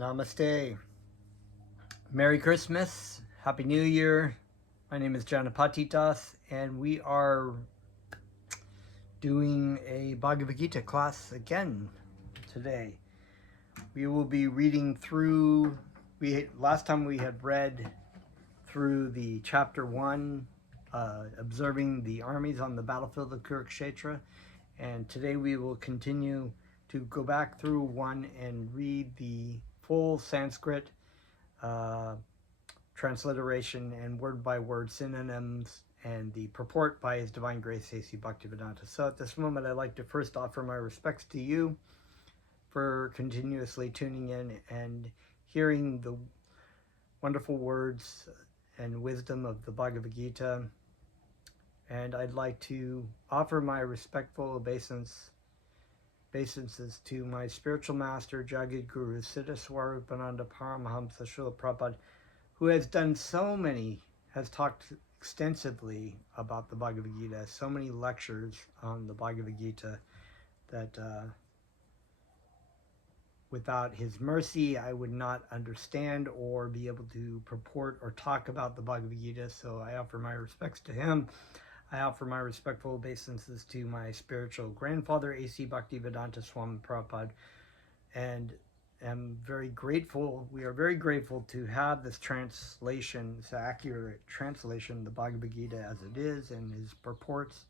Namaste. Merry Christmas. Happy New Year. My name is Janapatitas, and we are doing a Bhagavad Gita class again today. We will be reading through, last time we had read through the chapter 1, observing the armies on the battlefield of Kurukshetra, and today we will continue to go back through 1 and read the full Sanskrit transliteration and word-by-word synonyms and the purport by His Divine Grace A.C. Bhaktivedanta. So at this moment, I'd like to first offer my respects to you for continuously tuning in and hearing the wonderful words and wisdom of the Bhagavad Gita. And I'd like to offer my respectful obeisances to my spiritual master, Jagat Guru, Siddha Swarupananda Paramahamsa Srila Prabhupada, who has talked extensively about the Bhagavad Gita, so many lectures on the Bhagavad Gita that without his mercy, I would not understand or be able to purport or talk about the Bhagavad Gita. So I offer my respects to him. I offer my respectful obeisances to my spiritual grandfather, A.C. Bhaktivedanta Swami Prabhupada, and am very grateful. We are very grateful to have this translation, this accurate translation, the Bhagavad Gita as it is, and his purports.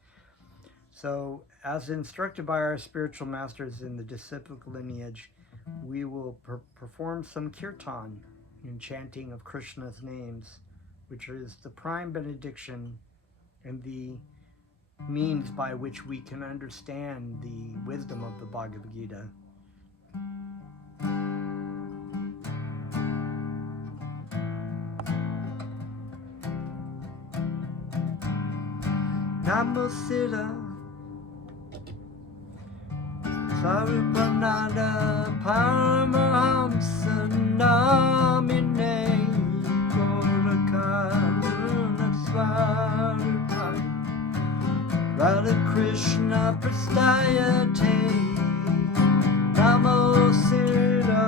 So, as instructed by our spiritual masters in the disciplic lineage, we will perform some kirtan, in chanting of Krishna's names, which is the prime benediction and the means by which we can understand the wisdom of the Bhagavad Gita. Namo Siddha Sarupananda Paramahamsa Namine Gorakaruna Swarupaya Radha Krishna Prastayate Namo Siddha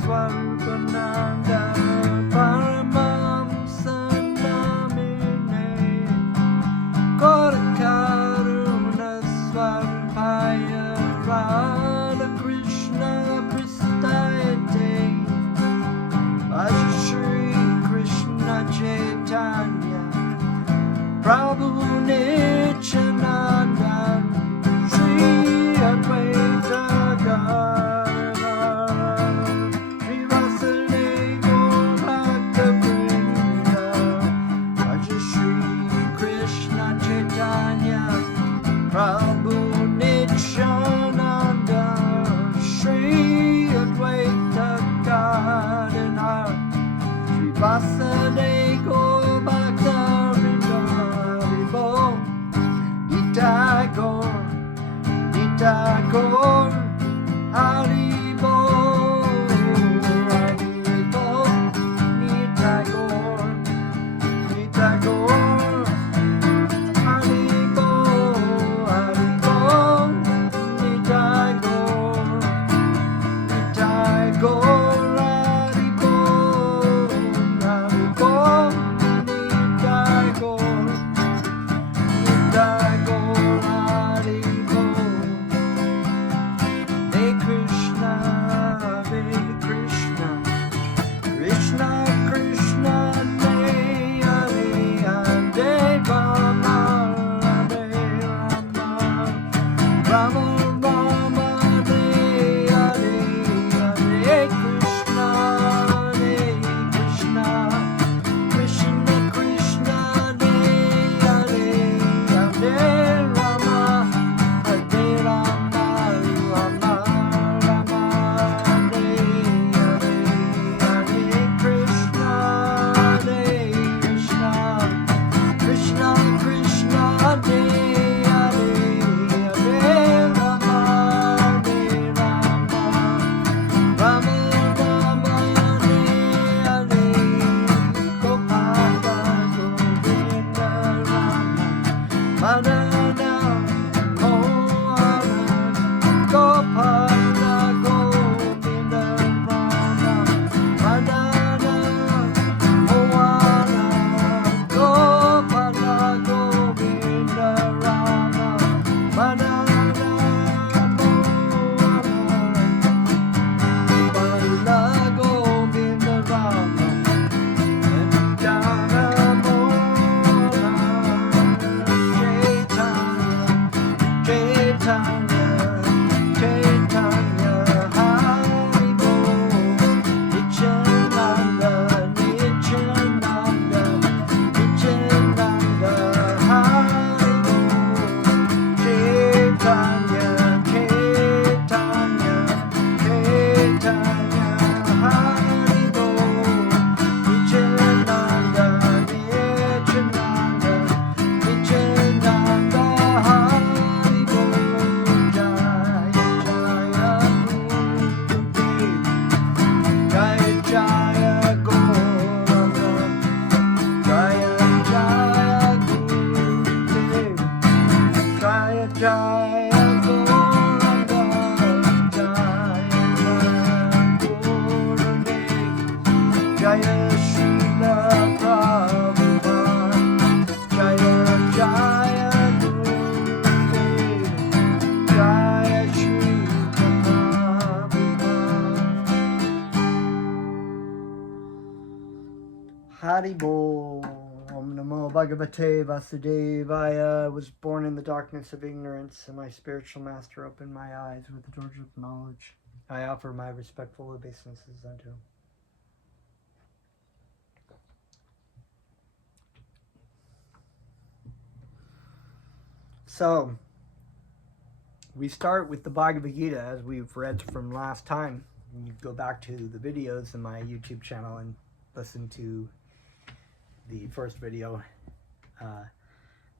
Swarupananda Paramahamsa Namine Gorakaruna Swarupaya Radha Krishna Haribol. Om Namo Bhagavate Vasudevaya. I was born in the darkness of ignorance, and my spiritual master opened my eyes with the doors of knowledge. I offer my respectful obeisances unto him. So, we start with the Bhagavad Gita as we've read from last time. You go back to the videos in my YouTube channel and listen to the first video, the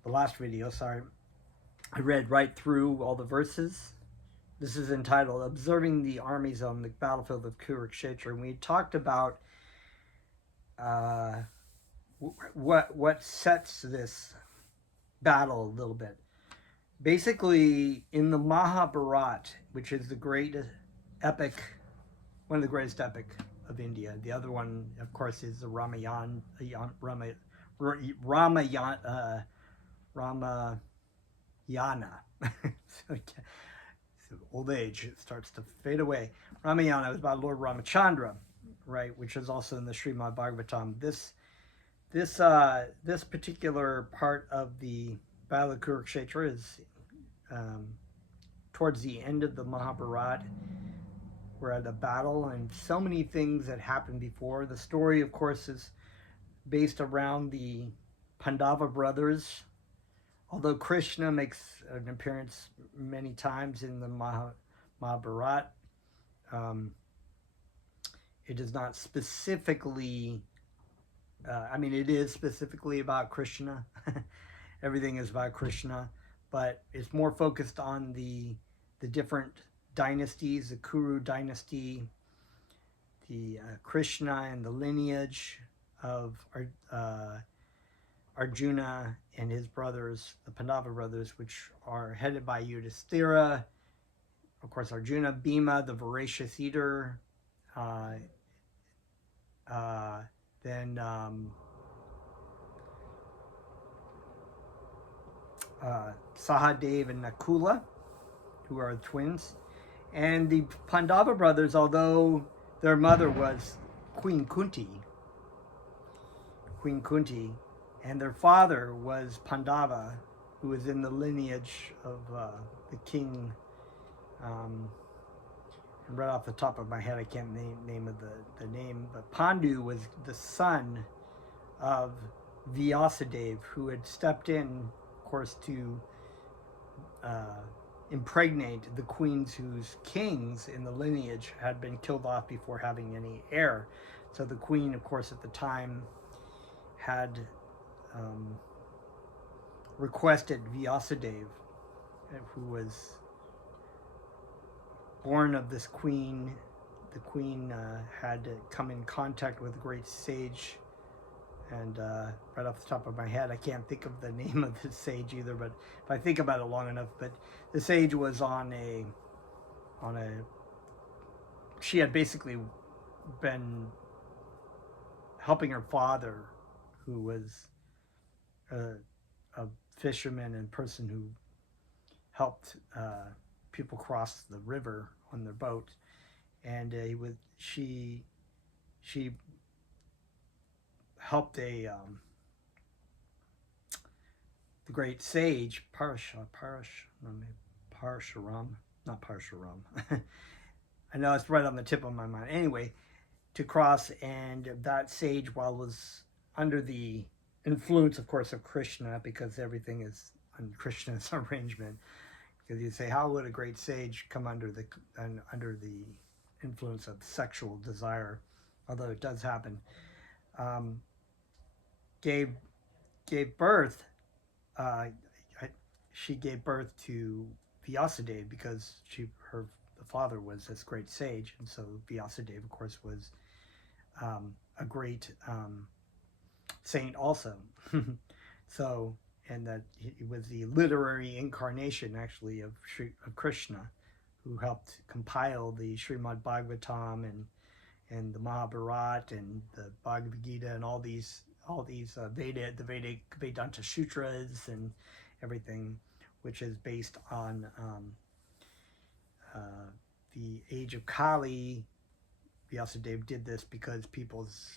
last video, sorry. I read right through all the verses. This is entitled Observing the Armies on the Battlefield of Kurukshetra. And we talked about what sets this battle a little bit. Basically, in the Mahabharata, which is the great epic, one of the greatest epic of India. The other one, of course, is the Ramayana. So old age, it starts to fade away. Ramayana is about Lord Ramachandra, right, which is also in the Srimad Bhagavatam. This particular part of the Battle of Kurukshetra is towards the end of the Mahabharata. We're at a battle, and so many things that happened before. The story, of course, is based around the Pandava brothers. Although Krishna makes an appearance many times in the Mahabharata, it is not specifically, it is specifically about Krishna. Everything is about Krishna, but it's more focused on the different dynasties, the Kuru dynasty, the Krishna and the lineage of Arjuna and his brothers, the Pandava brothers, which are headed by Yudhishthira. Of course, Arjuna, Bhima, the voracious eater, then Sahadev and Nakula, who are twins. And the Pandava brothers, although their mother was Queen Kunti, and their father was Pandava, who was in the lineage of the king. And right off the top of my head, I can't name the name, but Pandu was the son of Vyasadeva, who had stepped in, of course, to impregnate the queens whose kings in the lineage had been killed off before having any heir. So the queen, of course, at the time had requested Vyasadeva, who was born of this queen. The queen had to come in contact with a great sage, and right off the top of my head, I can't think of the name of the sage either, but if I think about it long enough, but the sage was she had basically been helping her father, who was a fisherman and person who helped people cross the river on their boat, and she helped the great sage Parashuram, not Parshuram. I know it's right on the tip of my mind. Anyway, to cross, and that sage, while was under the influence, of course, of Krishna, because everything is on Krishna's arrangement. Because you say, how would a great sage come under the influence of sexual desire? Although it does happen. Gave birth. She gave birth to Vyasadeva because the father was this great sage, and so Vyasadeva, of course, was a great saint also. So, and that he was the literary incarnation, actually, of Krishna, who helped compile the Srimad Bhagavatam and the Mahabharata and the Bhagavad Gita and all these the Vedanta Sutras and everything, which is based on the age of Kali. Vyasadeva did this because people's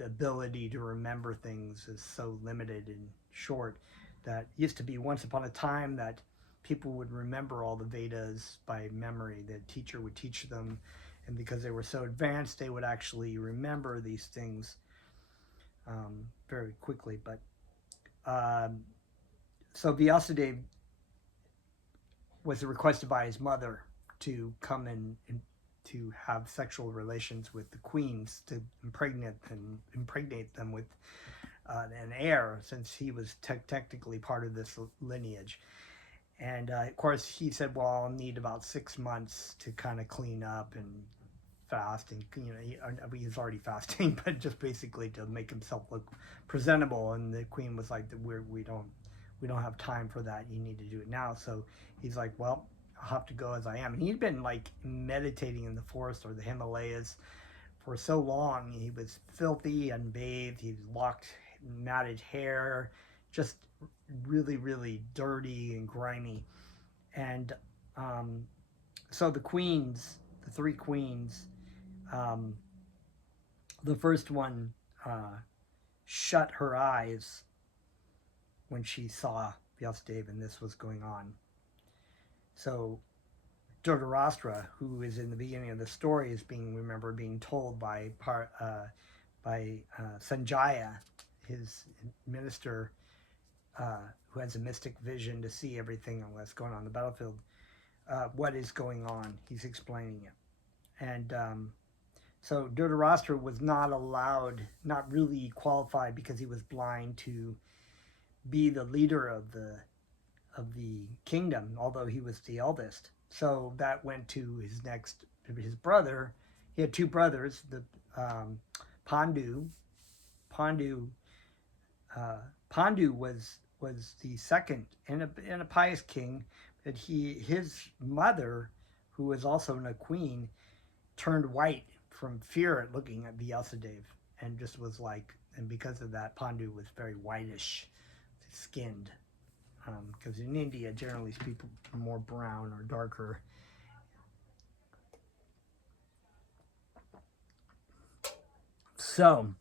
the ability to remember things is so limited and short that used to be once upon a time that people would remember all the Vedas by memory. The teacher would teach them, and because they were so advanced, they would actually remember these things very quickly. But so Vyasadeva was requested by his mother to come in and to have sexual relations with the queens, to impregnate them with an heir, since he was technically part of this lineage. And of course, he said, "Well, I'll need about 6 months to kind of clean up and fast." And he was already fasting, but just basically to make himself look presentable. And the queen was like, "We don't have time for that. You need to do it now." So he's like, "Well, I'll have to go as I am." And he'd been like meditating in the forest or the Himalayas for so long. He was filthy, unbathed. He locked matted hair, just really, really dirty and grimy. And so the three queens, the first one shut her eyes when she saw Vyasadeva and this was going on. So Dhritarashtra, who is in the beginning of the story, is being told by Sanjaya, his minister, who has a mystic vision to see everything that's going on in the battlefield, what is going on. He's explaining it. And so Dhritarashtra was not really qualified, because he was blind, to be the leader of the kingdom, although he was the eldest. So that went to his brother. He had two brothers, the Pandu. Pandu was the second and a pious king, but his mother, who was also a queen, turned white from fear at looking at Vyasadeva, and just was like, and because of that, Pandu was very whitish skinned, because in India, generally, people are more brown or darker. So,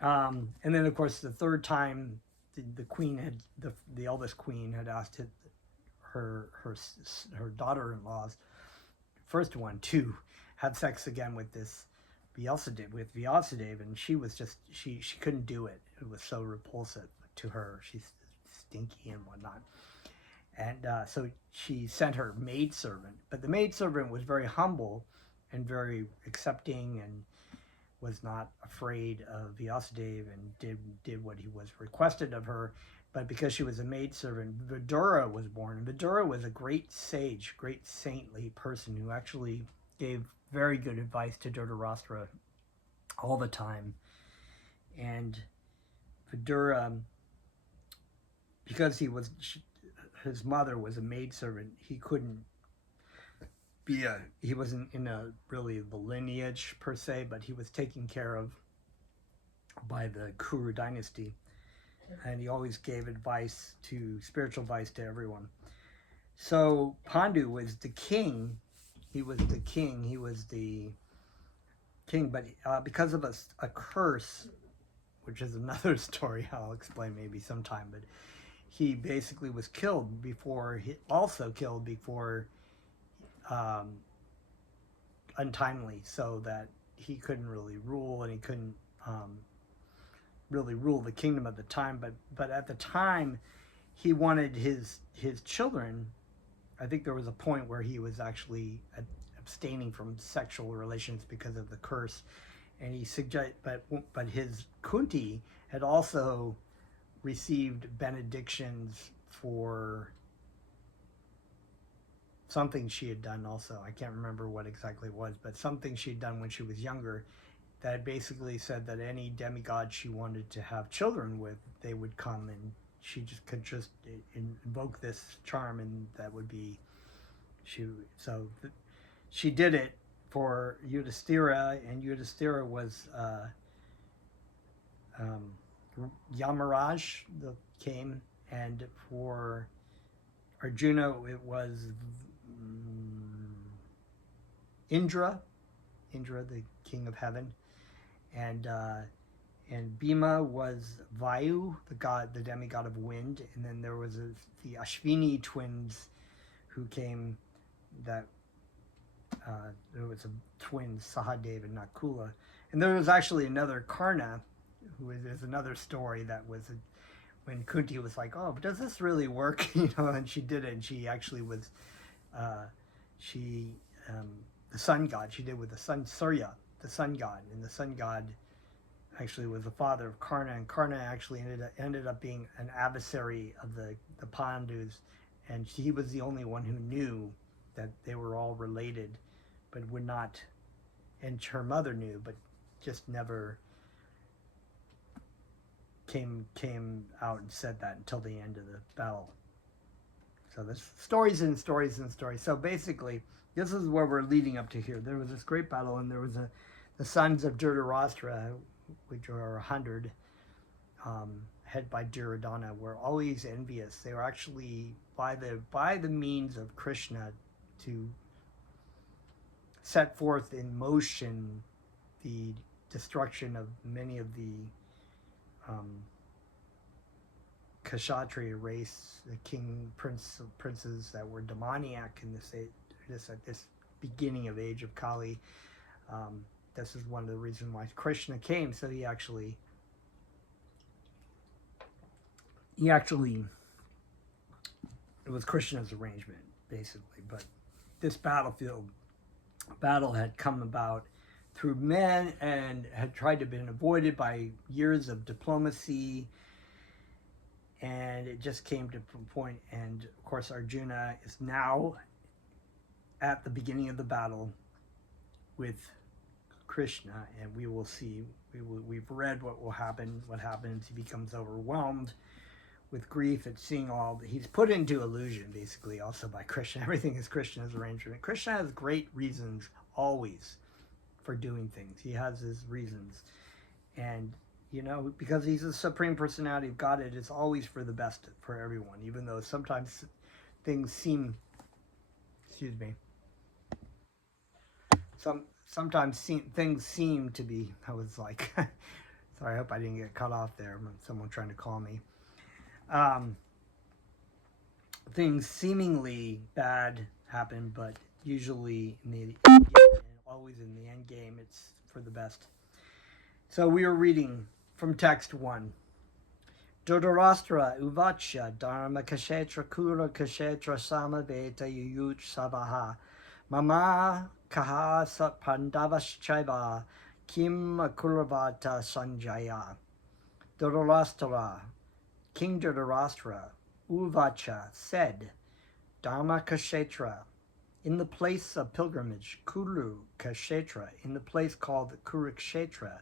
and then of course the third time, the queen had the eldest queen had asked her daughter-in-law's first one to have sex again with Vyasadeva, and she was just she couldn't do it. It was so repulsive to her. She's stinky and whatnot. And so she sent her maidservant, but the maidservant was very humble and very accepting and was not afraid of Vyasadeva and did what he was requested of her. But because she was a maidservant, Vidura was born. And Vidura was a great sage, great saintly person who actually gave very good advice to Dhritarashtra all the time. And Vidura, because his mother was a maidservant, he wasn't in really the lineage per se, but he was taken care of by the Kuru dynasty, and he always gave spiritual advice to everyone. So Pandu was the king. He was the king, but because of a curse, which is another story I'll explain maybe sometime, but he basically was killed before untimely, so that he couldn't really rule, and he couldn't really rule the kingdom at the time. But at the time, he wanted his children. I think there was a point where he was actually abstaining from sexual relations because of the curse, and he but his Kunti had also received benedictions for something she had done also. I can't remember what exactly it was, but something she had done when she was younger that basically said that any demigod she wanted to have children with, they would come, and she could invoke this charm, and that would be she did it for Yudhishthira, and Yudhishthira was Yamaraj came, and for Arjuna it was Indra, the king of heaven, and And Bhima was Vayu, the demigod of wind, and then there was the Ashvini twins who came. That there was a twin, Sahadev and Nakula, and there was actually another Karna, who is there's another story that was when Kunti was like, "Oh, but does this really work?" And she did it, and she actually was, she the sun god. She did with the sun Surya, the sun god, and the sun god actually was the father of Karna, and Karna actually ended up being an adversary of the Pandus, and he was the only one who knew that they were all related, but would not, and her mother knew, but just never came out and said that until the end of the battle. So there's stories and stories and stories. So basically, this is where we're leading up to here. There was this great battle, and there was the sons of Dhritarashtra, which are 100, head by Duryodhana, were always envious. They were actually by the means of Krishna to set forth in motion the destruction of many of the Kshatriya race, the princes that were demoniac in at this beginning of age of Kali. This is one of the reasons why Krishna came. So he actually it was Krishna's arrangement basically. But this battle had come about through men and had tried to been avoided by years of diplomacy, and it just came to a point. And of course, Arjuna is now at the beginning of the battle with Krishna, and we will see. We've read what happens. He becomes overwhelmed with grief at seeing all. He's put into illusion, basically, also by Krishna. Everything is Krishna's arrangement. Krishna has great reasons always for doing things. He has his reasons, and because he's the supreme personality of God, it is always for the best for everyone, even though sometimes things seem. Excuse me. Things seem to be. I was like, sorry. I hope I didn't get cut off there. Someone trying to call me. Things seemingly bad happen, but usually always in the end game, it's for the best. So we are reading from text 1. Dhritarashtra uvacha dharma kshetra kura kshetra samaveta yuyuch savaha mama kaha sat pandavaschaiva kim akuravata sanjaya. Dhritarashtra, King Dhritarashtra, uvacha, said, Dharma Kshetra, in the place of pilgrimage, Kuru Kshetra, in the place called Kurukshetra,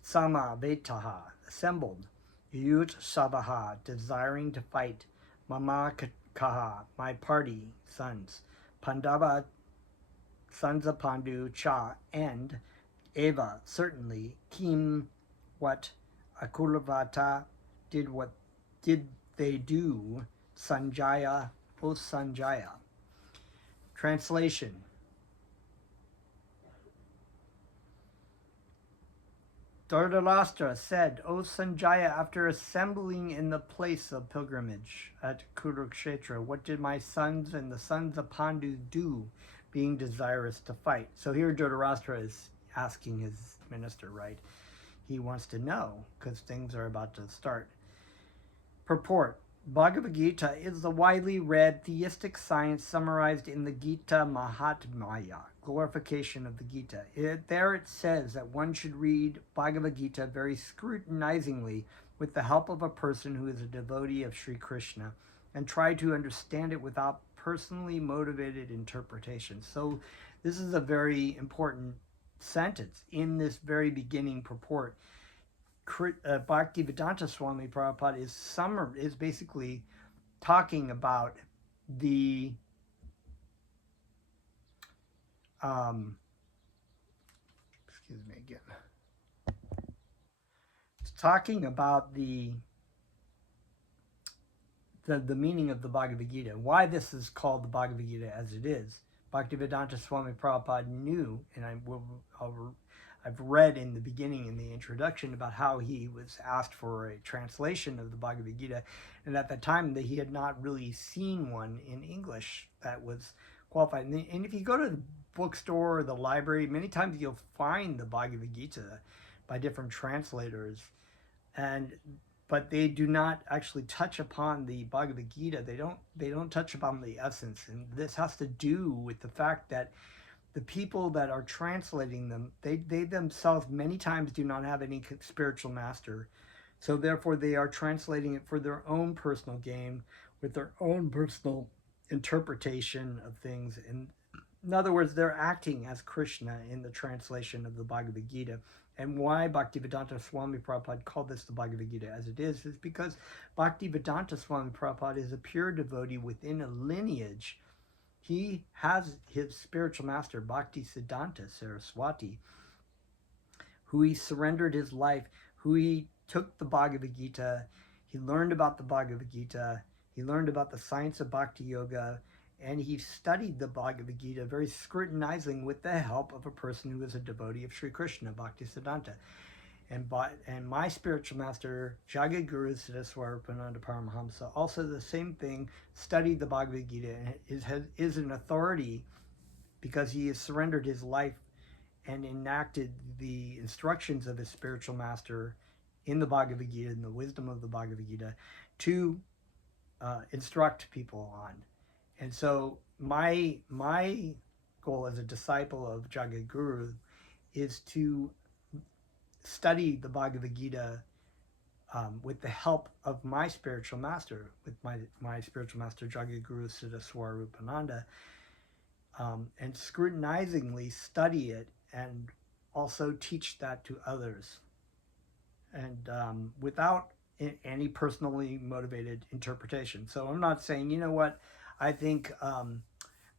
Sama Vetaha, assembled, Yut Savaha, desiring to fight, Mama Kaha, my party, sons, Pandava, sons of Pandu, Cha, and Eva, certainly, Kim, what, Akulavata, did they do, Sanjaya, O Sanjaya. Translation. Dhritarashtra said, O Sanjaya, after assembling in the place of pilgrimage at Kurukshetra, what did my sons and the sons of Pandu do, being desirous to fight? So here Dhritarashtra is asking his minister, right? He wants to know, because things are about to start. Purport. Bhagavad Gita is the widely read theistic science summarized in the Gita Mahatmya, glorification of the Gita. There it says that one should read Bhagavad Gita very scrutinizingly with the help of a person who is a devotee of Sri Krishna and try to understand it without personally motivated interpretation. So this is a very important sentence in this very beginning purport. Bhaktivedanta Swami Prabhupada is basically talking about the excuse me again. It's talking about the meaning of the Bhagavad Gita, why this is called the Bhagavad Gita as it is. Bhaktivedanta Swami Prabhupada knew, and I've read in the beginning, in the introduction, about how he was asked for a translation of the Bhagavad Gita, and at the time that he had not really seen one in English that was qualified. And if you go to the bookstore or the library, many times you'll find the Bhagavad Gita by different translators, and but they do not actually touch upon the Bhagavad Gita. They don't touch upon the essence, and this has to do with the fact that the people that are translating them, they themselves many times do not have any spiritual master. So therefore they are translating it for their own personal gain, with their own personal interpretation of things. And in other words, they're acting as Krishna in the translation of the Bhagavad Gita. And why Bhaktivedanta Swami Prabhupada called this the Bhagavad Gita as it is because Bhaktivedanta Swami Prabhupada is a pure devotee within a lineage. He has his spiritual master, Bhakti Siddhanta Saraswati, who he surrendered his life, who he took the Bhagavad Gita, he learned about the Bhagavad Gita, he learned about the science of Bhakti Yoga, and he studied the Bhagavad Gita very scrutinizing with the help of a person who is a devotee of Sri Krishna, Bhakti Siddhanta. And my spiritual master, Jagadguru Siddhaswarapananda Paramahamsa, also the same thing, studied the Bhagavad Gita and is an authority because he has surrendered his life and enacted the instructions of his spiritual master in the Bhagavad Gita, in the wisdom of the Bhagavad Gita, to instruct people on. And so my goal as a disciple of Jagadguru is to study the Bhagavad Gita with the help of my spiritual master, with my spiritual master Jagadguru Siddhaswarapananda, and scrutinizingly study it and also teach that to others, and without any personally motivated interpretation. So I'm not saying, you know what, I think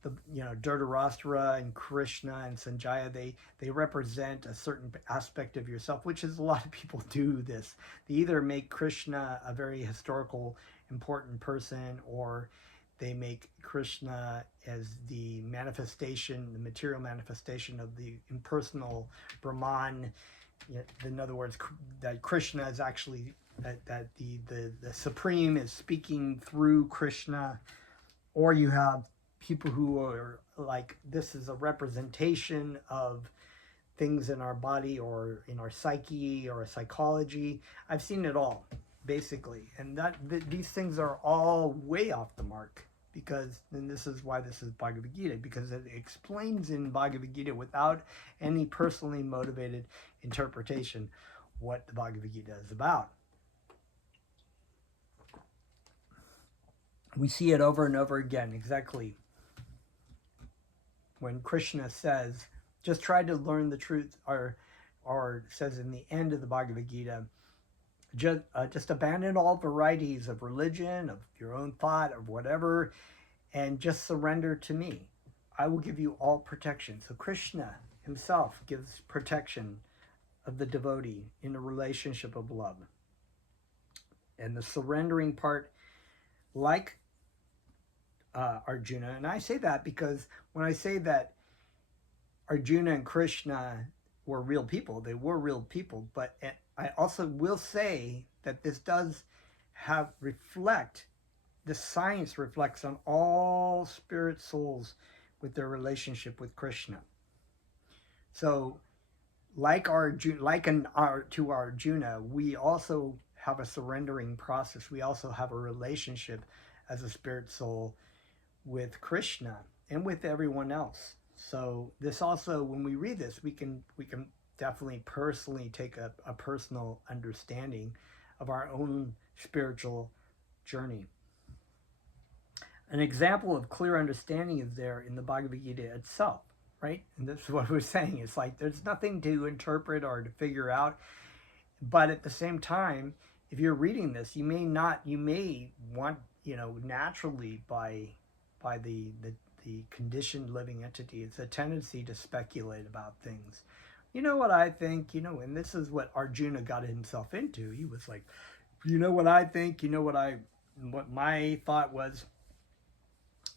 Dhritarashtra and Krishna and Sanjaya, they represent a certain aspect of yourself, which is a lot of people do this. They either make Krishna a very historical, important person, or they make Krishna as the manifestation, the material manifestation of the impersonal Brahman. In other words, that Krishna is actually, that the Supreme is speaking through Krishna. Or you have people who are like, this is a representation of things in our body or in our psyche or psychology. I've seen it all, basically. And these things are all way off the mark, because, and this is why this is Bhagavad Gita, because it explains in Bhagavad Gita without any personally motivated interpretation what the Bhagavad Gita is about. We see it over and over again, exactly. When Krishna says, just try to learn the truth, or says in the end of the Bhagavad Gita, just abandon all varieties of religion, of your own thought, of whatever, and just surrender to me. I will give you all protection. So Krishna himself gives protection of the devotee in a relationship of love. And the surrendering part, like Arjuna, and I say that because when I say that Arjuna and Krishna were real people, they were real people, but I also will say that this does reflect, the science reflects on all spirit souls with their relationship with Krishna. So to Arjuna, we also have a surrendering process. We also have a relationship as a spirit soul with Krishna and with everyone else. So this also, when we read this, we can definitely personally take a personal understanding of our own spiritual journey. An example of clear understanding is there in the Bhagavad Gita itself, right? And this is what we're saying. It's like there's nothing to interpret or to figure out. But at the same time, if you're reading this, you may want, naturally by the conditioned living entity, it's a tendency to speculate about things. You know what I think, and this is what Arjuna got himself into. He was like, you know what I think, what my thought was.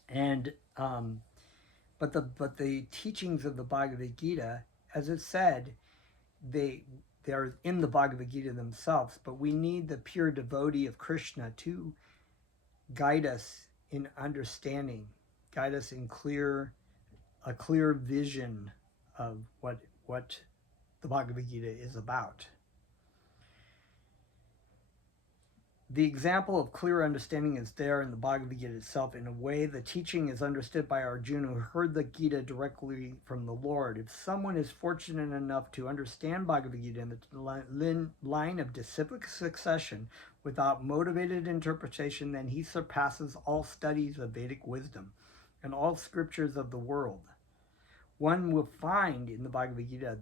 And but the teachings of the Bhagavad Gita, as it said, they are in the Bhagavad Gita themselves, but we need the pure devotee of Krishna to guide us in understanding, guide us in a clear vision of what the Bhagavad Gita is about. The example of clear understanding is there in the Bhagavad Gita itself. In a way, the teaching is understood by Arjuna, who heard the Gita directly from the Lord. If someone is fortunate enough to understand Bhagavad Gita in the line of disciplic succession without motivated interpretation, then he surpasses all studies of Vedic wisdom and all scriptures of the world. One will find in the Bhagavad Gita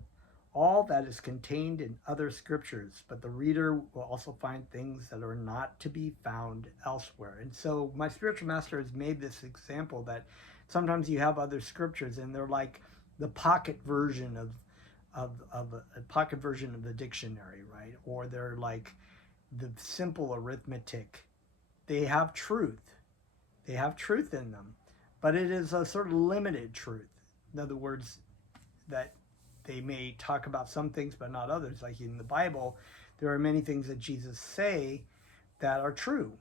all that is contained in other scriptures, but the reader will also find things that are not to be found elsewhere. And so my spiritual master has made this example that sometimes you have other scriptures and they're like the pocket version of a pocket version of the dictionary, right? Or they're like the simple arithmetic. They have truth. They have truth in them, but it is a sort of limited truth. In other words, that they may talk about some things but not others. Like in the Bible, there are many things that Jesus say that are true,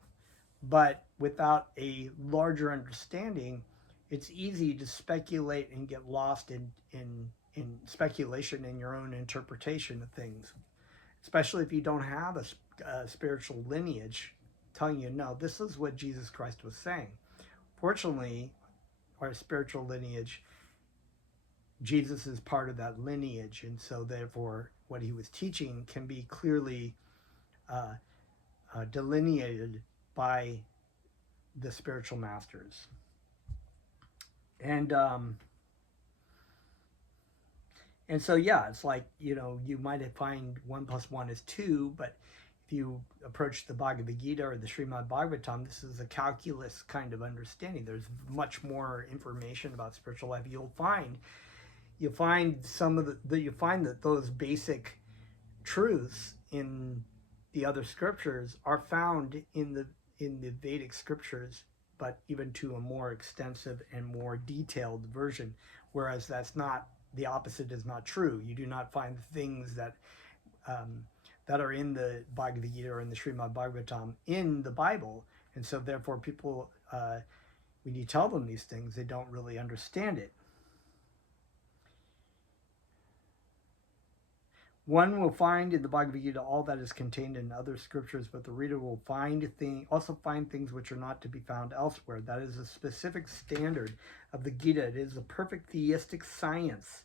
but without a larger understanding, it's easy to speculate and get lost in speculation in your own interpretation of things, especially if you don't have a spiritual lineage telling you, no, this is what Jesus Christ was saying. Fortunately, our spiritual lineage, Jesus is part of that lineage, and so therefore what he was teaching can be clearly delineated by the spiritual masters. And so, yeah, it's like, you might find 1 + 1 is 2, but if you approach the Bhagavad Gita or the Srimad Bhagavatam, this is a calculus kind of understanding. There's much more information about spiritual life. You'll find that those basic truths in the other scriptures are found in the Vedic scriptures, but even to a more extensive and more detailed version. Whereas the opposite is not true. You do not find things that are in the Bhagavad Gita or in the Srimad Bhagavatam in the Bible, and so therefore people, when you tell them these things, they don't really understand it. One will find in the Bhagavad Gita all that is contained in other scriptures, but the reader will also find things which are not to be found elsewhere. That is a specific standard of the Gita. It is a perfect theistic science.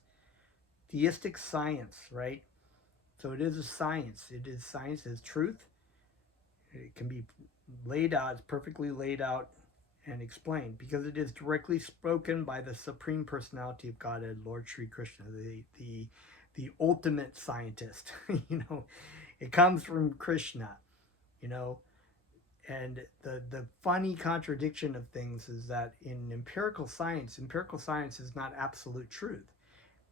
Theistic science, right? So it is a science. It is science, it is truth. It can be laid out, it's perfectly laid out and explained, because it is directly spoken by the Supreme Personality of Godhead, Lord Sri Krishna, the ultimate scientist. It comes from Krishna, and the funny contradiction of things is that in empirical science is not absolute truth.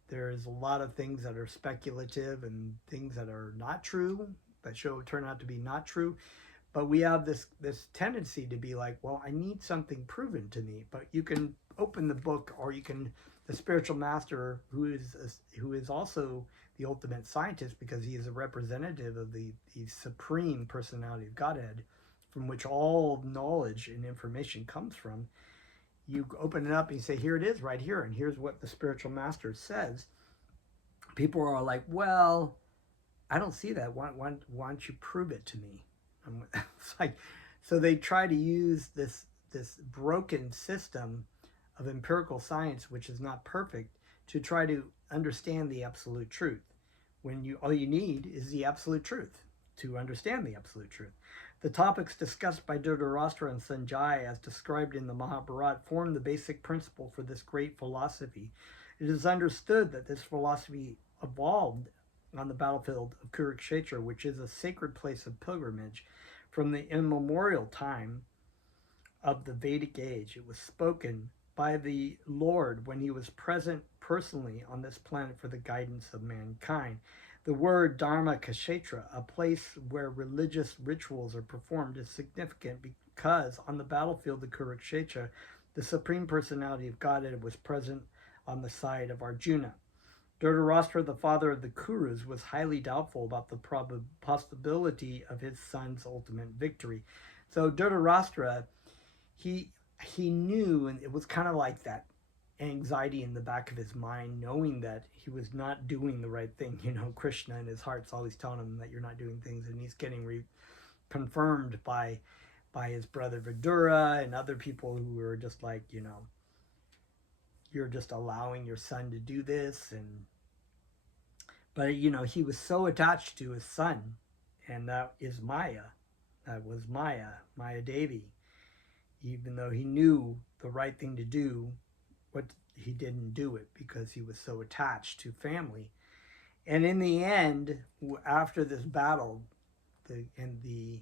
There's a lot of things that are speculative and things that are not true, that turn out to be not true. But we have this tendency to be like, well, I need something proven to me. But you can open the book, or the spiritual master, who is also the ultimate scientist, because he is a representative of the Supreme Personality of Godhead, from which all knowledge and information comes from. You open it up and you say, here it is right here, and here's what the spiritual master says. People are like, well, I don't see that. Why don't you prove it to me? It's like, so they try to use this broken system of empirical science, which is not perfect, to try to understand the absolute truth, when all you need is the absolute truth to understand the absolute truth. The topics discussed by Dhritarashtra and Sanjaya, as described in the Mahabharata, form the basic principle for this great philosophy. It is understood that this philosophy evolved on the battlefield of Kurukshetra, which is a sacred place of pilgrimage from the immemorial time of the Vedic age. It was spoken by the Lord when he was present personally on this planet for the guidance of mankind. The word Dharma Kshetra, a place where religious rituals are performed, is significant because on the battlefield of Kurukshetra, the Supreme Personality of Godhead was present on the side of Arjuna. Dhritarashtra, the father of the Kurus, was highly doubtful about the possibility of his son's ultimate victory. So Dhritarashtra, he he knew, and it was kind of like that anxiety in the back of his mind, knowing that he was not doing the right thing. You know, Krishna in his heart's always telling him that you're not doing things, and he's getting confirmed by his brother Vidura and other people who were just like, you know, you're just allowing your son to do this. And but you know, he was so attached to his son, and that is Maya. That was Maya Devi. Even though he knew the right thing to do, what he didn't do it because he was so attached to family. And in the end, after this battle, the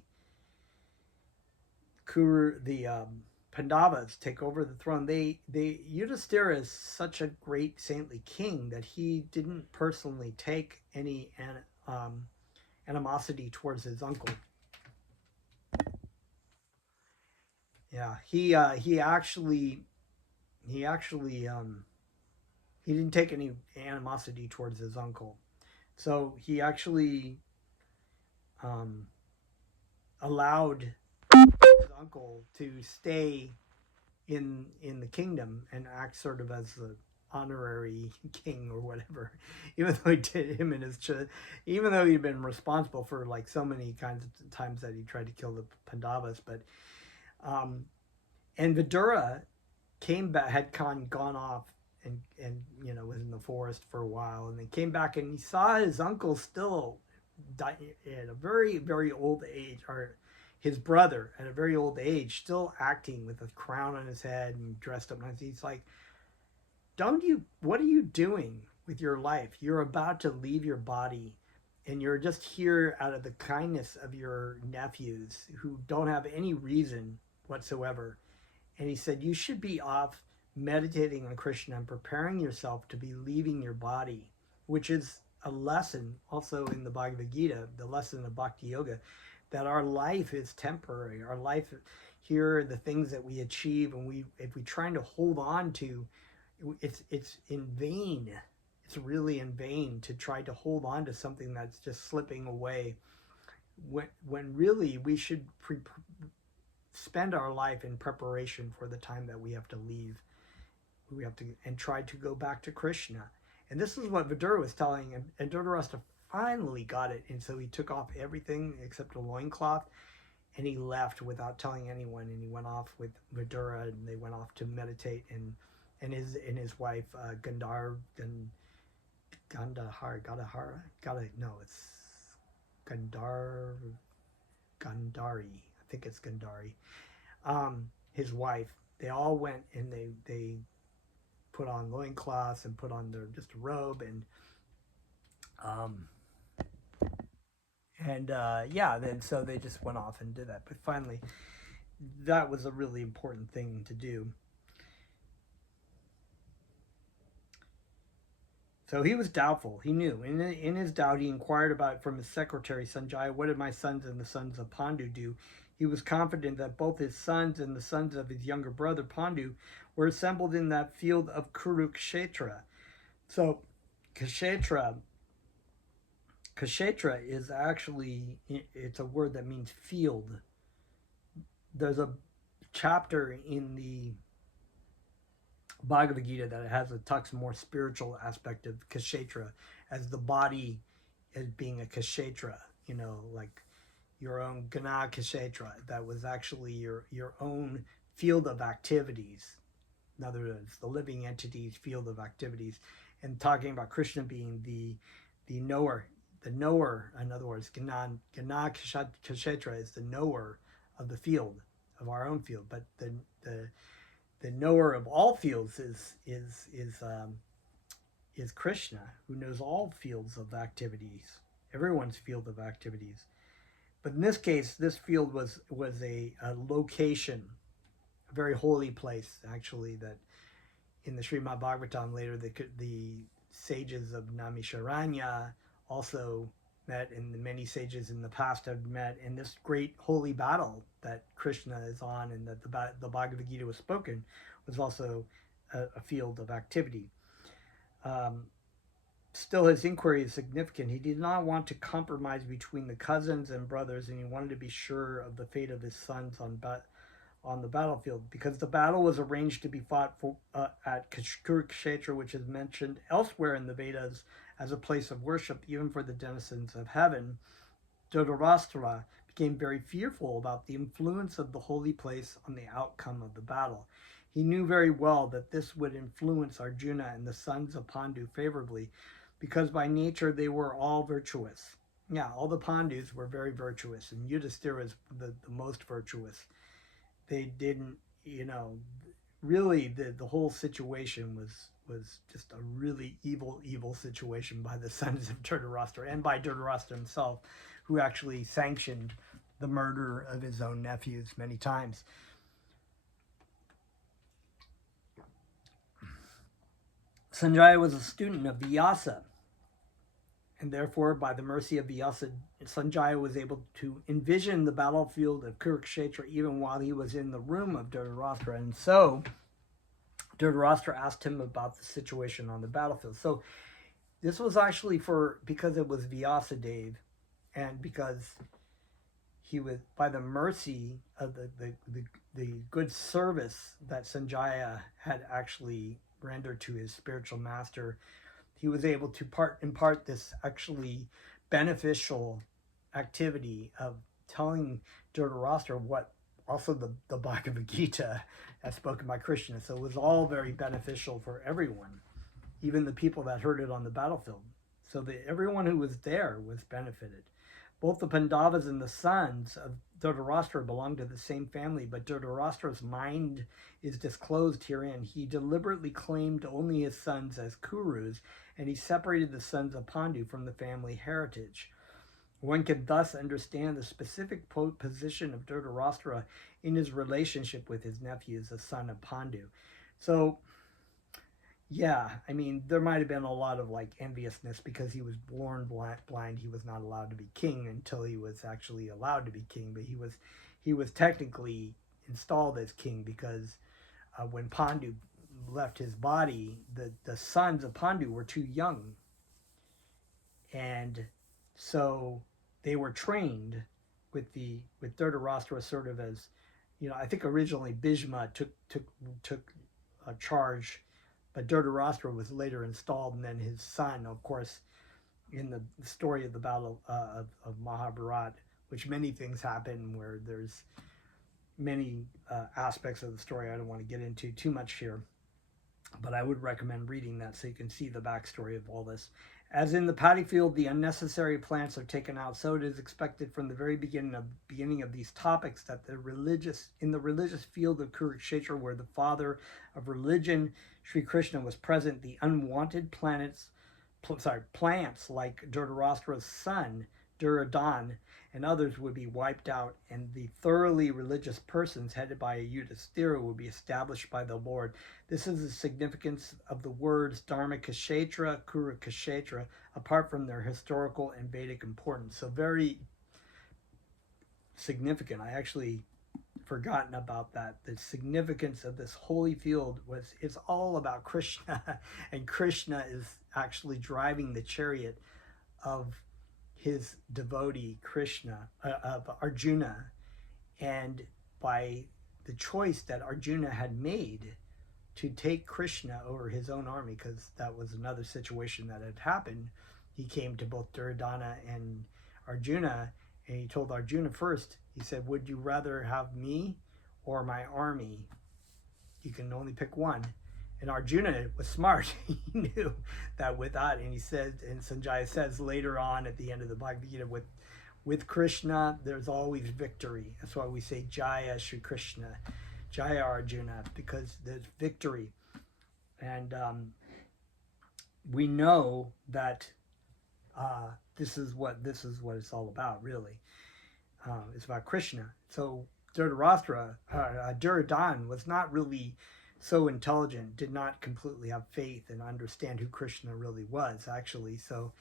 Pandavas take over the throne. Yudhishthira is such a great saintly king that he didn't personally take any animosity towards his uncle. Yeah, he actually he didn't take any animosity towards his uncle, so he actually allowed his uncle to stay in the kingdom and act sort of as the honorary king or whatever, even though he did him and his even though he'd been responsible for like so many kinds of times that he tried to kill the Pandavas. But and Vidura came back, had gone off and you know, was in the forest for a while, and then came back and he saw his uncle still at a very, very old age, or his brother at a very old age, still acting with a crown on his head and dressed up nice. He's like, what are you doing with your life? You're about to leave your body, and you're just here out of the kindness of your nephews who don't have any reason whatsoever. And he said, you should be off meditating on Krishna and preparing yourself to be leaving your body, which is a lesson also in the Bhagavad Gita, the lesson of Bhakti Yoga, that our life is temporary. Our life here, the things that we achieve, and if we trying to hold on to, it's in vain. It's really in vain to try to hold on to something that's just slipping away, when really we should spend our life in preparation for the time that we have to leave. We have to, and try to go back to Krishna. And this is what Vidura was telling him, and Dhritarashtra finally got it. And so he took off everything except a loincloth, and he left without telling anyone. And he went off with Vidura, and they went off to meditate. And his wife Gandhara, Gandhari. I think it's Gandhari. His wife. They all went, and they put on loincloths and put on their just a robe, and yeah, then so they just went off and did that. But finally, that was a really important thing to do. So he was doubtful. He knew. In his doubt, he inquired about from his secretary, Sanjaya, what did my sons and the sons of Pandu do? He was confident that both his sons and the sons of his younger brother, Pandu, were assembled in that field of Kurukshetra. So Kshetra is actually, it's a word that means field. There's a chapter in the Bhagavad Gita that talks more spiritual aspect of Kshetra, as the body as being a Kshetra, you know, like your own Gana Kshetra. That was actually your own field of activities. In other words, the living entity's field of activities, and talking about Krishna being the knower. The knower, in other words, Gana Kshetra is the knower of the field, of our own field. But the knower of all fields is Krishna, who knows all fields of activities, everyone's field of activities. But in this case, this field was a location, a very holy place, actually, that in the Srimad Bhagavatam later, the sages of Naimisharanya also met, and the many sages in the past have met in this great holy battle that Krishna is on, and that the Bhagavad Gita was spoken, was also a field of activity. still his inquiry is significant. He did not want to compromise between the cousins and brothers, and he wanted to be sure of the fate of his sons on the battlefield, because the battle was arranged to be fought at Kurukshetra, which is mentioned elsewhere in the Vedas as a place of worship, even for the denizens of heaven. Dhritarashtra became very fearful about the influence of the holy place on the outcome of the battle. He knew very well that this would influence Arjuna and the sons of Pandu favorably, because by nature they were all virtuous. Yeah, all the Pandus were very virtuous, and Yudhisthira is the most virtuous. They didn't, really the whole situation was just a really evil situation by the sons of Dhritarashtra and by Dhritarashtra himself, who actually sanctioned the murder of his own nephews many times. Sanjaya was a student of Vyasa, and therefore, by the mercy of Vyasa, Sanjaya was able to envision the battlefield of Kurukshetra even while he was in the room of Dhritarashtra. And so, Dhritarashtra asked him about the situation on the battlefield. So, this was actually because it was Vyasa Dev, and because he was, by the mercy of the good service that Sanjaya had actually rendered to his spiritual master, he was able to impart this actually beneficial activity of telling Dhritarashtra what also the Bhagavad Gita as spoken by Krishna. So it was all very beneficial for everyone, even the people that heard it on the battlefield. So that everyone who was there was benefited. Both the Pandavas and the sons of Dhritarashtra belonged to the same family, but Dhritarashtra's mind is disclosed herein. He deliberately claimed only his sons as Kurus, and he separated the sons of Pandu from the family heritage. One can thus understand the specific position of Dhritarashtra in his relationship with his nephew as a son of Pandu. So, yeah, I mean, there might have been a lot of enviousness because he was born blind. He was not allowed to be king until he was actually allowed to be king. But he was technically installed as king because when Pandu left his body, the sons of Pandu were too young, and so they were trained with Dhritarashtra sort of as, I think originally Bhishma took a charge. But Dhritarashtra was later installed, and then his son, of course, in the story of the Battle of Mahabharat, which many things happen where there's many aspects of the story I don't want to get into too much here, but I would recommend reading that so you can see the backstory of all this. As in the paddy field, the unnecessary plants are taken out, so it is expected from the very beginning of these topics that in the religious field of Kurukshetra, where the father of religion, Sri Krishna, was present, the unwanted plants like Dhritarashtra's son, Duryodhana, and others would be wiped out, and the thoroughly religious persons headed by a Yudhisthira would be established by the Lord. This is the significance of the words Dharmakashetra, Kurukshetra, apart from their historical and Vedic importance. So very significant. I actually forgotten about that. The significance of this holy field it's all about Krishna, and Krishna is actually driving the chariot of his devotee Krishna, of Arjuna, and by the choice that Arjuna had made to take Krishna over his own army, because that was another situation that had happened, he came to both Duryodhana and Arjuna, and he told Arjuna first, he said, would you rather have me or my army? You can only pick one. And Arjuna was smart. He knew that without, and he said, and Sanjaya says later on at the end of the Bhagavad Gita, with Krishna, there's always victory. That's why we say Jaya Shri Krishna, Jaya Arjuna, because there's victory. And we know that this is what it's all about, really. It's about Krishna. So Duryodhana was not really so intelligent, did not completely have faith and understand who Krishna really was, actually. So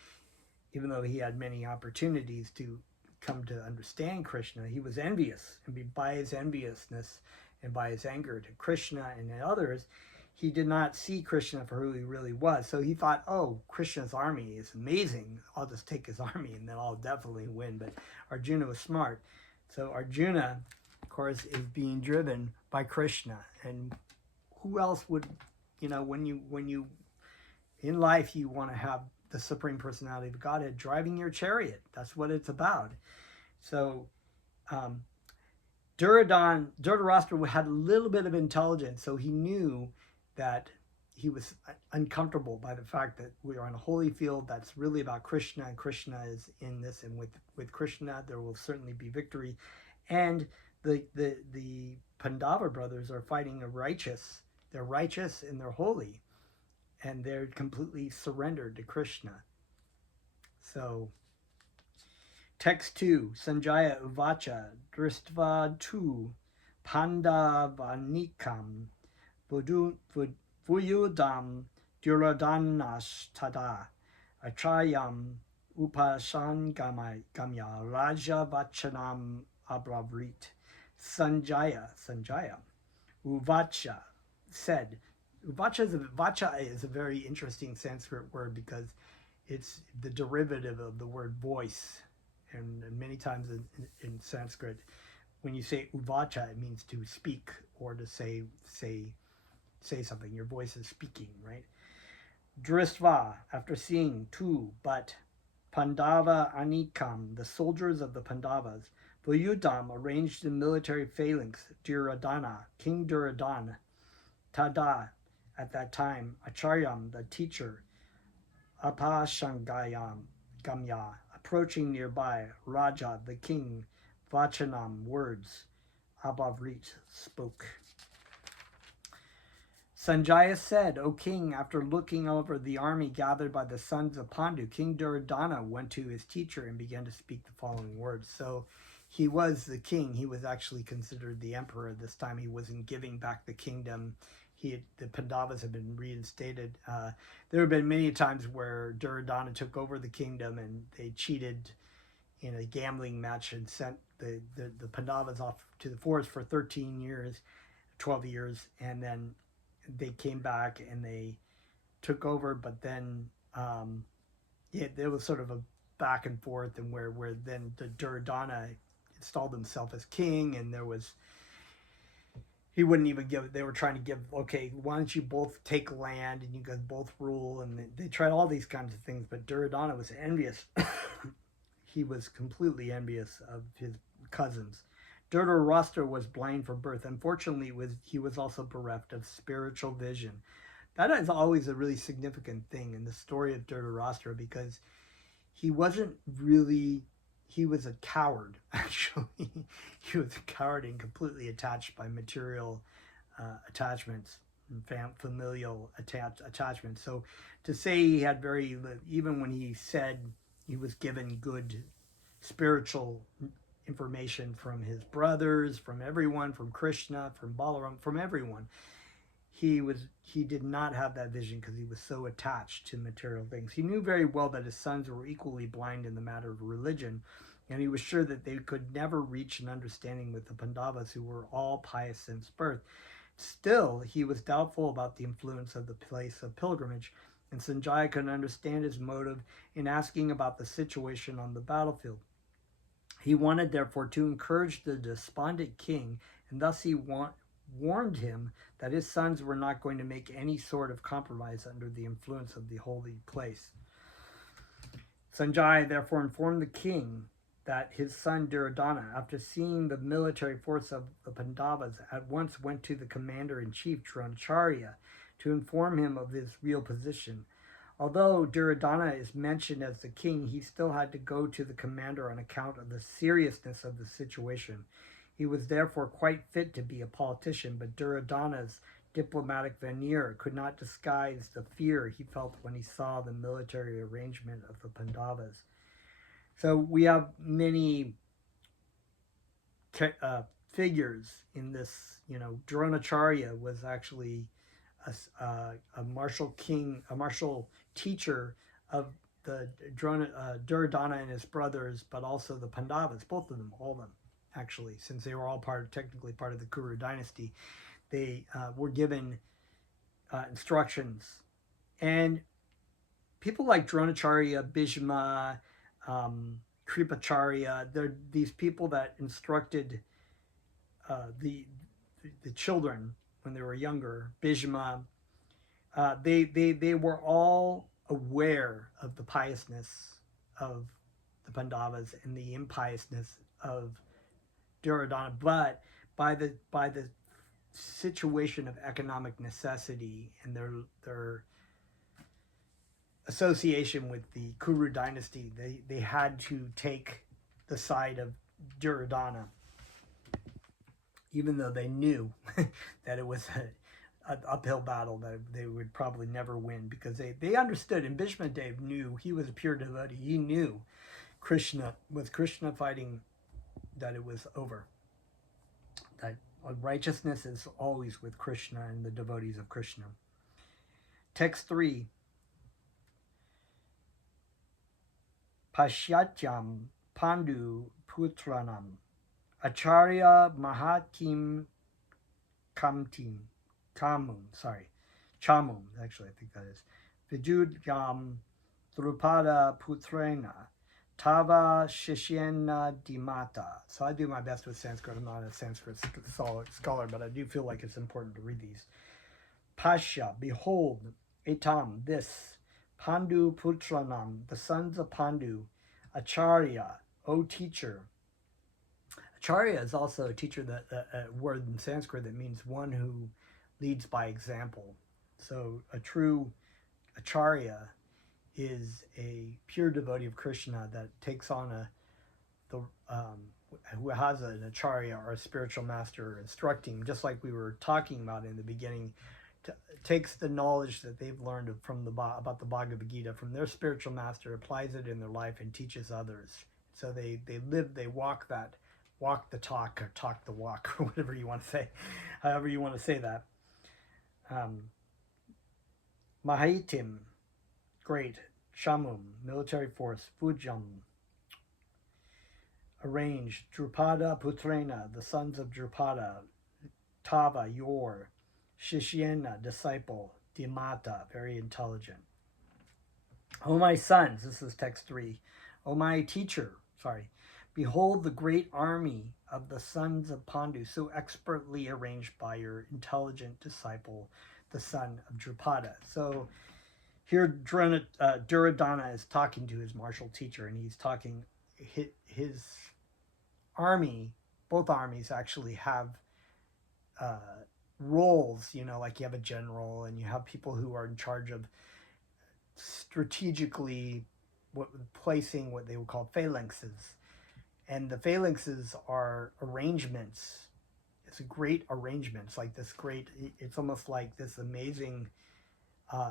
even though he had many opportunities to come to understand Krishna, he was envious. And by his enviousness and by his anger to Krishna and others, he did not see Krishna for who he really was. So he thought, oh, Krishna's army is amazing. I'll just take his army and then I'll definitely win. But Arjuna was smart. So Arjuna, of course, is being driven by Krishna. And who else would, when you in life, you want to have the Supreme Personality of Godhead driving your chariot. That's what it's about. So Dhritarashtra had a little bit of intelligence, so he knew that he was uncomfortable by the fact that we are on a holy field that's really about Krishna, and Krishna is in this, and with Krishna there will certainly be victory. And the Pandava brothers are fighting a righteous. They're righteous and they're holy, and they're completely surrendered to Krishna. So, text 2, Sanjaya Uvacha, Dristva tu Pandavanikam, Vuyudam Duradanash Tada, Achayam Upashangamya Raja Vachanam Abravrit. Sanjaya, Uvacha said. Vacha is a very interesting Sanskrit word because it's the derivative of the word voice. And many times in Sanskrit, when you say uvacha, it means to speak or to say something. Your voice is speaking, right? Dristva, after seeing, too, but Pandava Anikam, the soldiers of the Pandavas, Vuyudam, arranged in military phalanx, Duradana, King Duradana, Tada, at that time, Acharyam, the teacher, Apashangayam, Gamya, approaching nearby, Raja, the king, Vachanam, words, Abhavrit, spoke. Sanjaya said, O king, after looking over the army gathered by the sons of Pandu, King Duryodhana went to his teacher and began to speak the following words. So he was the king. He was actually considered the emperor this time. He wasn't giving back the kingdom. The Pandavas had been reinstated. There have been many times where Duryodhana took over the kingdom and they cheated in a gambling match and sent the Pandavas off to the forest for 13 years, 12 years, and then they came back and they took over, but then there was sort of a back and forth, and where then the Duryodhana installed himself as king, and he wouldn't even give. They were trying to give, okay, why don't you both take land and you guys both rule, and they tried all these kinds of things, but Duryodhana was envious. He was completely envious of his cousins. Dhritarashtra was blind from birth. Unfortunately, he was also bereft of spiritual vision. That is always a really significant thing in the story of Dhritarashtra, because he was a coward, actually. He was a coward and completely attached by material attachments and familial attachments. So to say he had even when he said he was given good spiritual information from his brothers, from everyone, from Krishna, from Balaram, from everyone, he did not have that vision because he was so attached to material things. He knew very well that his sons were equally blind in the matter of religion, and he was sure that they could never reach an understanding with the Pandavas, who were all pious since birth. Still, he was doubtful about the influence of the place of pilgrimage, and Sanjaya could understand his motive in asking about the situation on the battlefield. He wanted, therefore, to encourage the despondent king, and thus he warned him that his sons were not going to make any sort of compromise under the influence of the holy place. Sanjaya therefore informed the king that his son Duryodhana, after seeing the military force of the Pandavas, at once went to the commander-in-chief Dronacharya to inform him of his real position. Although Duryodhana is mentioned as the king, he still had to go to the commander on account of the seriousness of the situation. He was therefore quite fit to be a politician, but Duryodhana's diplomatic veneer could not disguise the fear he felt when he saw the military arrangement of the Pandavas. So we have many figures in this. Dronacharya was actually a martial king, a martial teacher of the Duryodhana and his brothers, but also the Pandavas, both of them, all of them, actually, since they were all technically part of the Kuru dynasty. They were given instructions. And people like Dronacharya, Bhishma, Kripacharya, they're these people that instructed the children when they were younger. Bhishma, they were all aware of the piousness of the Pandavas and the impiousness of Duryodhana, but by the situation of economic necessity and their association with the Kuru dynasty, they had to take the side of Duryodhana, even though they knew that it was an uphill battle that they would probably never win, because they understood, and Bhishma Dev knew, he was a pure devotee. He knew with Krishna fighting, that it was over. That righteousness is always with Krishna and the devotees of Krishna. Text 3. Pasyatyam Pandu Putranam Acharya Mahatim Kamum, Chamum, actually, I think that is. Vidudyam Drupada Putrena Tava Shishyena Dimata. So I do my best with Sanskrit. I'm not a Sanskrit scholar, but I do feel like it's important to read these. Pasya, behold, etam, this, Pandu Putranam, the sons of Pandu, Acharya, O teacher. Acharya is also a teacher, that a word in Sanskrit that means one who leads by example. So a true Acharya is a pure devotee of Krishna that takes on who has an Acharya or a spiritual master instructing, just like we were talking about in the beginning, takes the knowledge that they've learned about the Bhagavad Gita from their spiritual master, applies it in their life, and teaches others. So they walk the talk, or talk the walk, or whatever you want to say, however you want to say that. Mahaitim, great. Shamum, military force. Fujam, arranged. Drupada Putrena, the sons of Drupada. Tava, your. Shishyena, disciple. Dimata, very intelligent. O my sons, this is text 3. O my teacher, behold the great army of the sons of Pandu, so expertly arranged by your intelligent disciple, the son of Drupada. So here Duryodhana is talking to his martial teacher, and he's talking, his army, both armies actually have roles, like you have a general and you have people who are in charge of strategically placing what they would call phalanxes. And the phalanxes are arrangements. It's a great arrangement. It's like this great, it's almost like this amazing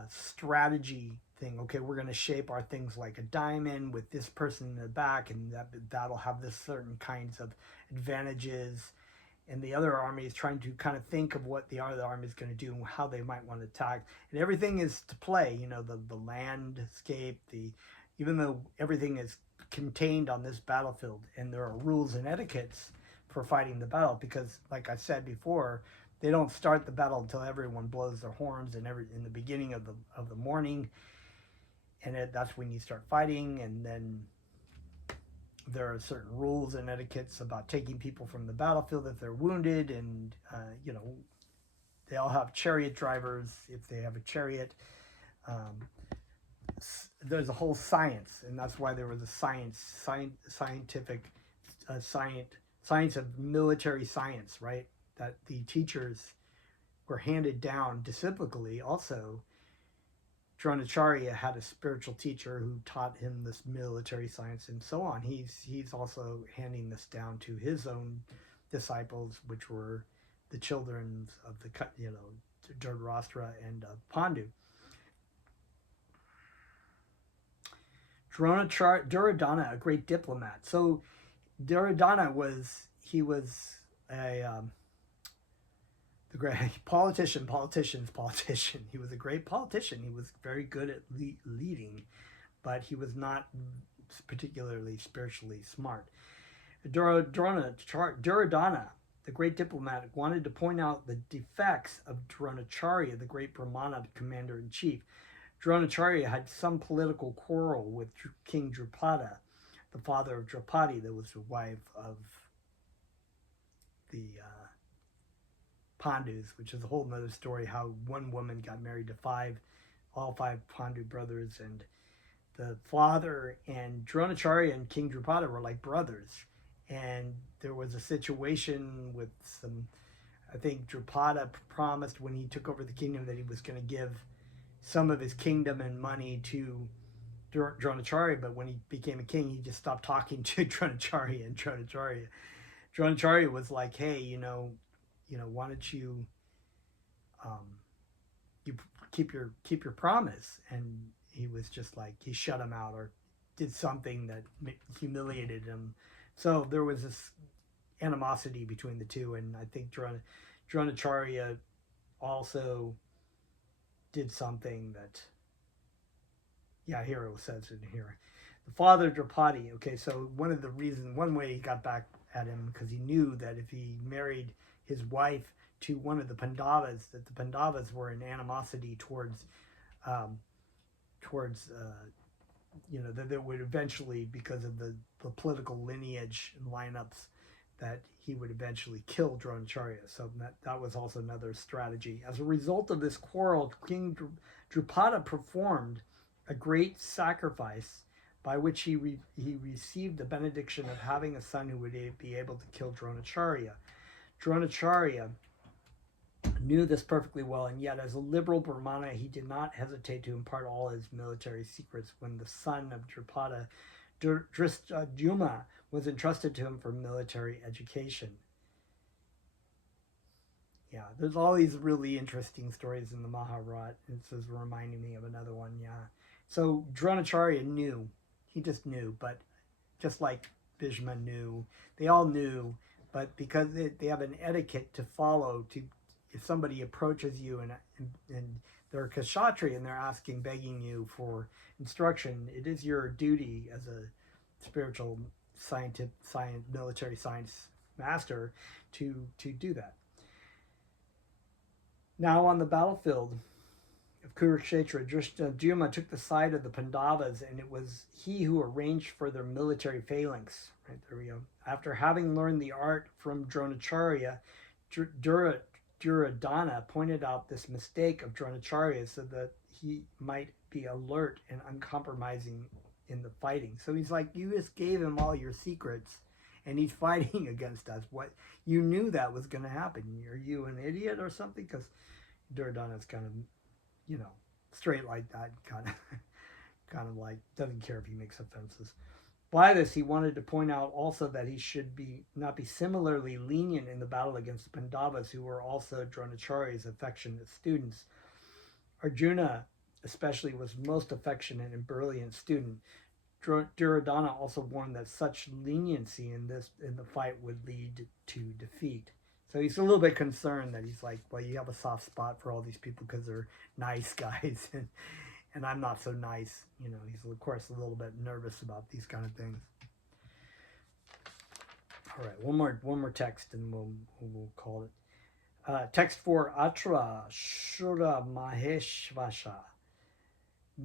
strategy thing. Okay, we're going to shape our things like a diamond with this person in the back, and that'll have this certain kinds of advantages. And the other army is trying to kind of think of what the other army is going to do and how they might want to attack. And everything is to play, the landscape, even though everything is contained on this battlefield, and there are rules and etiquettes for fighting the battle, because like I said before, they don't start the battle until everyone blows their horns in the beginning of the morning, and that's when you start fighting. And then there are certain rules and etiquettes about taking people from the battlefield if they're wounded, and they all have chariot drivers if they have a chariot. There's a whole science, and that's why there was a scientific science of military science, right? That the teachers were handed down disciplinarily. Also, Dronacharya had a spiritual teacher who taught him this military science and so on. He's also handing this down to his own disciples, which were the children of the Dhritarashtra and Pandu. Duryodhana, a great diplomat. So Duryodhana was the great politician. He was a great politician. He was very good at leading, but he was not particularly spiritually smart. Duryodhana the great diplomat, wanted to point out the defects of Dronacharya, the great Brahmana commander-in-chief. Dronacharya had some political quarrel with King Drupada, the father of Draupadi, that was the wife of the Pandus, which is a whole other story, how one woman got married to all five Pandu brothers, and the father and Dronacharya and King Drupada were like brothers. And there was a situation with I think Drupada promised when he took over the kingdom that he was going to give some of his kingdom and money to Dronacharya, but when he became a king, he just stopped talking to Dronacharya, and Dronacharya was like, hey, why don't you keep your promise? And he was just like, he shut him out or did something that humiliated him. So there was this animosity between the two, and I think Dronacharya also did something that, here it says in here. The father of Draupadi, okay, so one way he got back at him, because he knew that if he married his wife to one of the Pandavas, that the Pandavas were in animosity towards that there would eventually, because of the political lineage and lineups, that he would eventually kill Dronacharya. So that was also another strategy. As a result of this quarrel, King Drupada performed a great sacrifice by which he received the benediction of having a son who would be able to kill Dronacharya. Dronacharya knew this perfectly well, and yet as a liberal Brahmana, he did not hesitate to impart all his military secrets when the son of Drupada, Drishtadyumna, was entrusted to him for military education. Yeah, there's all these really interesting stories in the Mahabharata. This is reminding me of another one, yeah. So Dronacharya knew. He just knew, but just like Bhishma knew, they all knew, but because they have an etiquette to follow, if somebody approaches you and they're a kshatriya and they're begging you for instruction, it is your duty as a spiritual military science master to do that. Now on the battlefield of Kurukshetra, Drishtadyumna took the side of the Pandavas, and it was he who arranged for their military phalanx. Right, there we go. After having learned the art from Dronacharya, Duryodhana pointed out this mistake of Dronacharya so that he might be alert and uncompromising in the fighting. So he's like, you just gave him all your secrets, and he's fighting against us. What, you knew that was going to happen. Are you an idiot or something? Because Duryodhana's kind of, straight like that, kind of like doesn't care if he makes offenses. By this, he wanted to point out also that he should not be similarly lenient in the battle against the Pandavas, who were also Dronacharya's affectionate students. Arjuna, especially, was most affectionate and brilliant student. Duryodhana also warned that such leniency in the fight would lead to defeat. So he's a little bit concerned that he's like, well, you have a soft spot for all these people because they're nice guys, and I'm not so nice. He's of course a little bit nervous about these kind of things. All right, one more text, and we'll call it. Text 4: Atra Shura Maheshvasha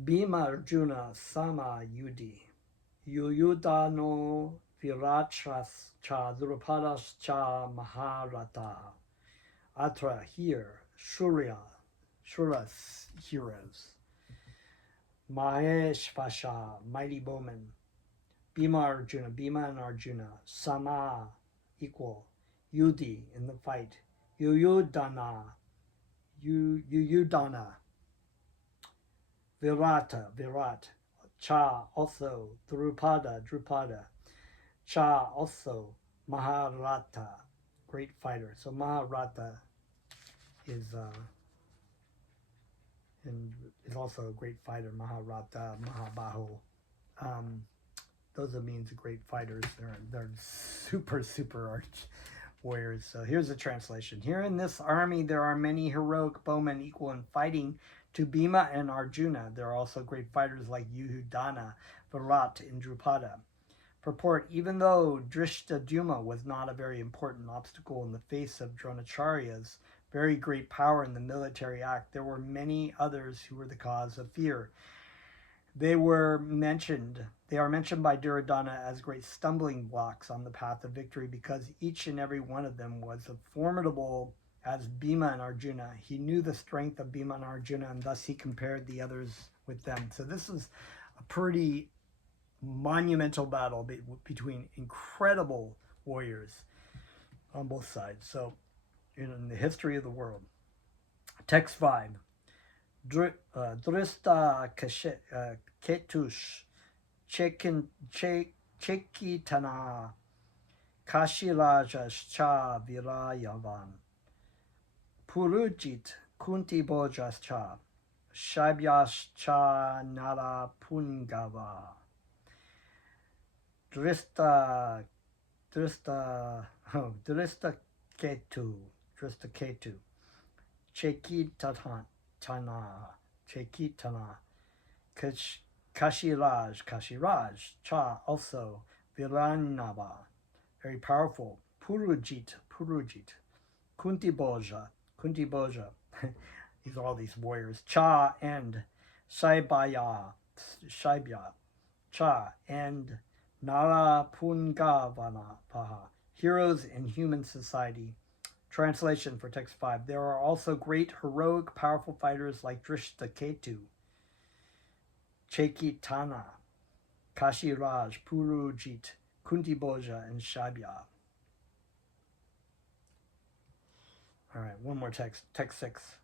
Bhima Arjuna Sama Yudi Yuyudano Virachas Cha Drupadas Cha Maharata. Atra, here, Shura's heroes. Maheshvasha, mighty bowmen. Bhima and Arjuna. Sama, equal. Yudi, in the fight. Yuyudana. Virat. Cha, also. Drupada. Cha, also. Maharata, great fighter. So Maharata is also a great fighter. Maharata, Mahabahu. Those are means of great fighters. They're super arch warriors. So here's the translation. Here in this army there are many heroic bowmen equal in fighting to Bhima and Arjuna. There are also great fighters like Yuyudhana, Virat, and Drupada. Purport: even though Drishtadyumna was not a very important obstacle in the face of Dronacharya's very great power in the military act, there were many others who were the cause of fear. They are mentioned by Duryodhana as great stumbling blocks on the path of victory, because each and every one of them was as formidable as Bhima and Arjuna. He knew the strength of Bhima and Arjuna, and thus he compared the others with them. So this is a pretty monumental battle between incredible warriors on both sides. So in the history of the world. Text 5. Drista Ketush Chekitana Kashirajascha Virayavan Purujit Kunti Bojascha Shabyascha Nara Pungava Drista Ketu Chekitana Kashiraj Cha, also Viranava, very powerful. Purujit Kunti Boja these are all these warriors. Cha and Shaibya Cha and Nara Pungavana Paha, heroes in human society. Translation for text 5. There are also great, heroic, powerful fighters like Drishtaketu, Chekitana, Kashiraj, Purujit, Kuntiboja, and Shaibya. All right, one more text. Text 6.